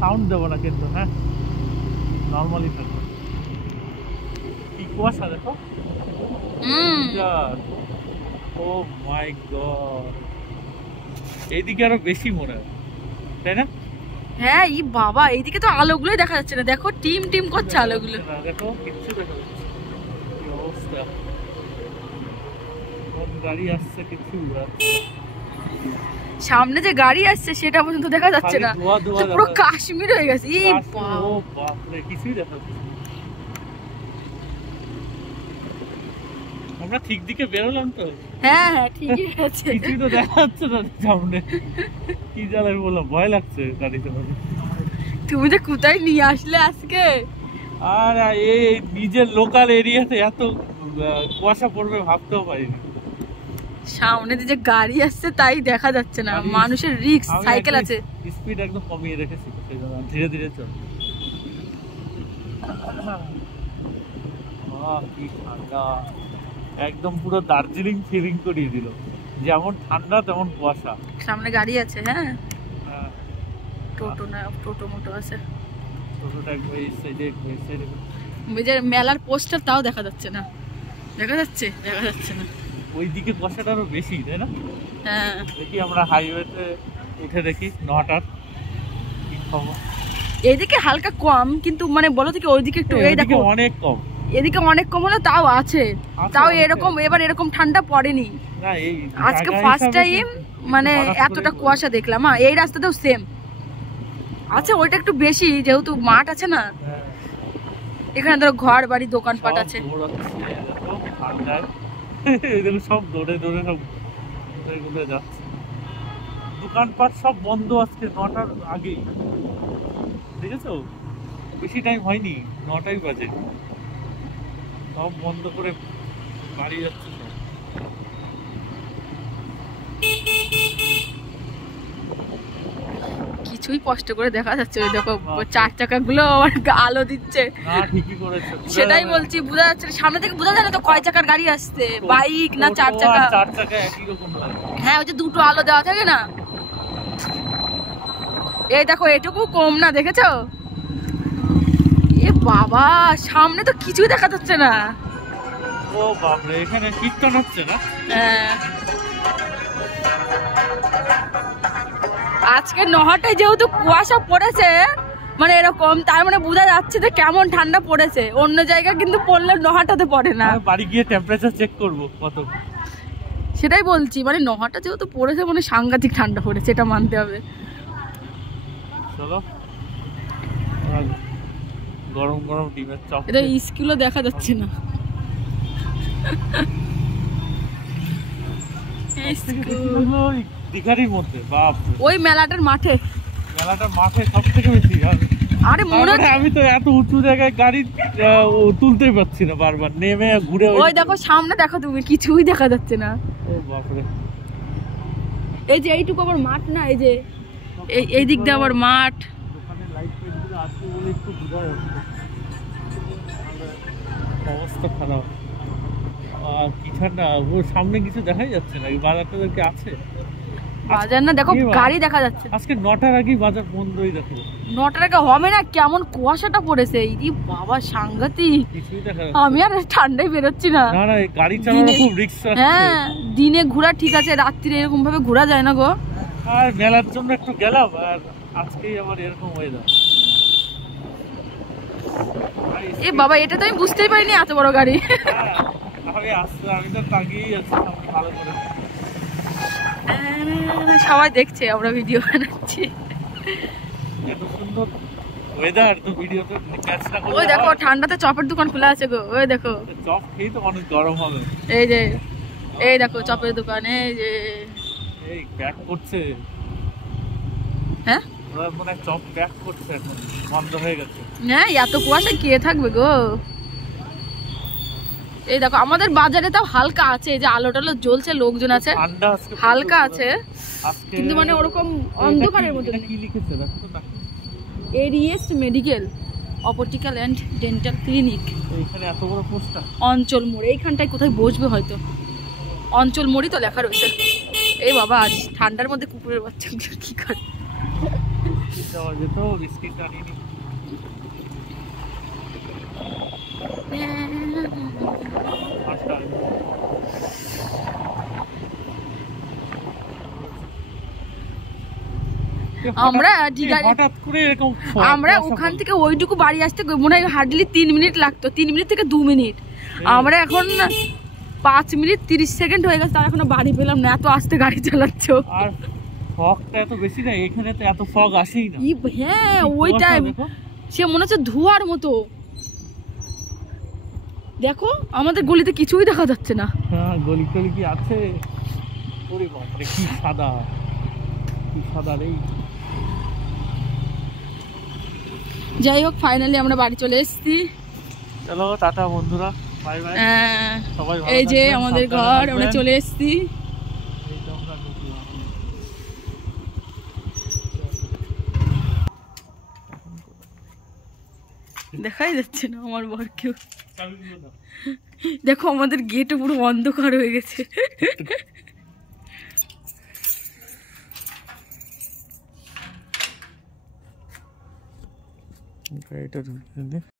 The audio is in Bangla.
সাউন্ড দেবো না কিন্তু, হ্যাঁ নর্মালি থাকবে। কি কুয়াশা দেখো। ও মাই গড, এইদিকে আরো বেশি মনে হয়, তাই না? হ্যাঁ এই বাবা, এইদিকে তো আলোগুলোই দেখা যাচ্ছে না, দেখো টিম টিম করছে আলোগুলো। দেখো কিচ্ছু দেখা যাচ্ছে না, কি অবস্থা। কোন গাড়ি আসছে কিছু, সামনে যে গাড়ি আসছে সেটা পর্যন্ত দেখা যাচ্ছে না, পুরো কাশ্মীর হয়ে গেছে। এই বাপরে, কিছুই দেখা যাচ্ছে না। আমরা ঠিক দিকে বেরোলাম তো? হ্যাঁ হ্যাঁ ঠিকই আছে, কিছুই তো দেখা যাচ্ছে না সামনে। কি জ্বালায় বললাম, ভয় লাগছে গাড়ি চালাতে। তুমি যে কোথায় নিয়ে আসলে আজকে। আর এই নিজের লোকাল এরিয়াতে এত কুয়াশা পড়বে ভাবতেও পারিনি। সামনে যে গাড়ি আসছে তাই দেখা যাচ্ছে না, মানুষের রিস্ক, সাইকেল আছে। স্পিড একদম কমিয়ে রেখেছি, ধীরে ধীরে চল। কি ঠান্ডা, একদম পুরো দার্জিলিং ফিলিং করিয়ে দিল, যেমন ঠান্ডা তেমন কুয়াশা। সামনে গাড়ি আছে, হ্যাঁ টোটো না, টোটো মোটো আছে। টোটোটা একবার এই সাইডে, এই সাইডে মেলার পোস্টার তাও দেখা যাচ্ছে না। দেখা যাচ্ছে? দেখা যাচ্ছে না। ওইদিকে কুয়াশাটা আরো বেশি, তাই না? হ্যাঁ দেখি আমরা হাইওয়েতে উঠে দেখি 9টার কি খবর। এদিকে হালকা কম, কিন্তু মানে বলো থেকে ওইদিকে একটু, এই দেখো অনেক কম। এদিকে অনেক কম হলো, তাও আছে, তাও এরকম এবার এরকম ঠান্ডা পড়েনি। না এই আজকে ফার্স্ট টাইম মানে এতটা কুয়াশা দেখলাম। এই রাস্তাতেও সেম আছে, ওইটা একটু বেশি যেহেতু মাঠ আছে না, এখানে ধরো ঘর বাড়ি দোকানপাট আছে। সব দৌড়ে দৌড়ে সব ঘুরে যাচ্ছে, দোকানপাট সব বন্ধ আজকে 9টার আগেই, দেখেছো? বেশি টাইম হয়নি, 9টাই বাজে, সব বন্ধ করে বাড়ি যাচ্ছে সব। কিছুই কষ্ট করে দেখা যাচ্ছে, ওই দেখো 4 চাকা গুলো আবার আলো দিচ্ছে। না ঠিকই করেছে, সেটাই বলছি, বোঝা যাচ্ছে সামনে থেকে, বোঝা যায় না তো কয় চাকার গাড়ি আসছে, বাইক না 4 চাকা। 4 চাকা একই রকম লাগে। হ্যাঁ ওই যে দুটো আলো দেওয়া থাকে না। এই দেখো এটুকু কম না, দেখেছো? এ বাবা, সামনে তো কিছুই দেখা যাচ্ছে না। ও বাপরে, এখানে কীর্তন হচ্ছে না? হ্যাঁ আজকে 9টায় যেহেতু কুয়াশা পড়েছে মানে এরকম, তার মানে বোঝা যাচ্ছে যে কেমন ঠান্ডা পড়েছে। অন্য জায়গায় কিন্তু পড়লে 9টাতে পড়ে না। বাড়ি গিয়ে টেম্পারেচার চেক করবো কত। সেটাই বলছি, মানে 9টা যেহেতু পড়েছে মানে সাংঘাতিক ঠান্ডা পড়েছে, এটা মানতে হবে। চলো, গরম গরম ডিমের চপ। এটা স্কুলও দেখা যাচ্ছে না। দীঘারই মধ্যে, বাপ ওই মেলাটার মাঠে, মেলাটার মাঠে সব থেকে বেশি। আরে মনে হচ্ছে আমি তো এত উঁচু জায়গায় গাড়ি তুলতেই পারছি না, বারবার নেমে ঘুরে। ওই দেখো সামনে দেখো, তুমি কিছুই দেখা যাচ্ছে না। ও বাপরে, এই যে এইটুকু আবার মাঠ না, এই যে এই দিক দিয়ে আবার মাঠ। দোকানে লাইট ফাইটগুলো আছে বলে একটু বোঝা যাচ্ছে, অবস্থা খারাপ। কি ঠান্ডা, ওর সামনে কিছু দেখাই যাচ্ছে না। বাজারটা কি আছে? বাজার না, দেখো গাড়ি দেখা যাচ্ছে। আজকে 9টার আগেই বাজার বন্ধই, দেখো 9টার আগে হবে না, কেমন কুয়াশাটা পড়েছে। এই বাবা সাংঘাতিক, আমি আর ঠান্ডায় বেরোচ্ছি না। না না, গাড়ি চালানো খুব রিস্ক আছে। হ্যাঁ দিনে ঘোরা ঠিক আছে, রাত্রিরে এরকম ভাবে ঘোরা যায় না গো। আর মেলার জন্য একটু গেলাম, আর আজকেই আবার এরকম ওয়েদার। এ বাবা, এটা তো আমি বুঝতেই পারিনি এত বড় গাড়ি। আমি তো তাকিয়েই আছি ভালো করে। সবাই দেখছে আমরা ভিডিও বানাচ্ছি। এত সুন্দর ওয়েদার তো ভিডিওতে ক্যাচ না করলে। ওই দেখো ঠান্ডাতে চপের দোকান খোলা আছে গো, ওই দেখো। চপ খেয়ে তো মানুষ গরম হবে। এই যে এই দেখো চপের দোকান, এই যে এই প্যাক করছে। হ্যাঁ ওরা মনে হয় চপ প্যাক করছে, এখন বন্ধ হয়ে গেছে। হ্যাঁ এত কুয়াশা কে থাকবে গো। এই দেখো আমাদের বাজারে তাও হালকা আছে, যে আলো টালো জ্বলছে, লোকজন আছে, হালকা আছে, কিন্তু মানে ওরকম অন্ধকারের মতো। কি লিখেছে দেখো তো? এরিএস medical optical and dental clinic. এইখানে এত বড় পোস্টার। অঞ্চল মোড়, এইখানটায় কোথায় বসবে হয়তো, অঞ্চল মোড়ই তো লেখা রয়েছে। এই বাবা, আজ ঠান্ডার মধ্যে কুকুরের বাচ্চাগুলো কি করে। বিস্কিট দেওয়া যেত, বিস্কিট আনিনি। আমরা হঠাৎ করে এরকম আমরা ওখান থেকে ওইটুকু বাড়ি আসতে মনে হয় হার্ডলি 3 মিনিট লাগতো, 3 মিনিট থেকে 2 মিনিট। আমরা এখন 5 মিনিট 30 সেকেন্ড হয়ে গেছে, তার এখনো বাড়ি পেলাম না, এত আস্তে গাড়ি চালাচ্ছ। আর ফগটা এত বেশি না এখানে, তো এত ফগ আসেই না। হ্যাঁ ওই টাইম সে মনে হচ্ছে ধোঁয়ার মতো। দেখো আমাদের গলিতে কিছুই দেখা যাচ্ছে না। হ্যাঁ গলি টলি কি আছে? ওরে বাপরে কি সাদা, কি সাদা রে। যাই হোক ফাইনালি আমরা বাড়ি চলে এসেছি। চলো টাটা বন্ধুরা, বাই বাই। সবাই ভালো এই যে থাকবেন, আমাদের সাবধানে ঘর, থাকবেন। আমরা চলে এসেছি। এইটা আমরা ঢুকলাম। দেখাই যাচ্ছে না আমার বরকেও। চাবিগুলো দাও। দেখো আমাদের গেটও পুরো অন্ধকার হয়ে গেছে। এটা ঢুকিয়ে দে।